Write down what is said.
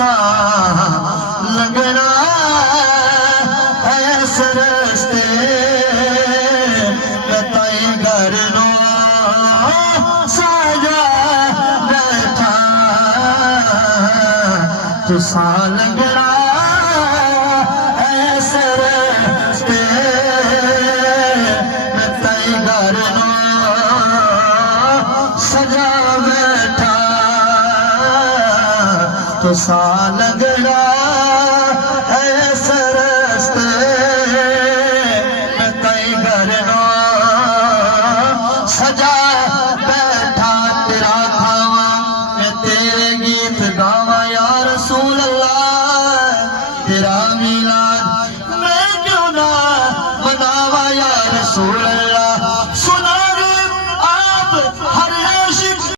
सा लगना ऐस रस्ते बताई घर नो साजा बैठा तुसा लगना ऐस रस्ते बताई घर नो सजा बैठा तुसा लग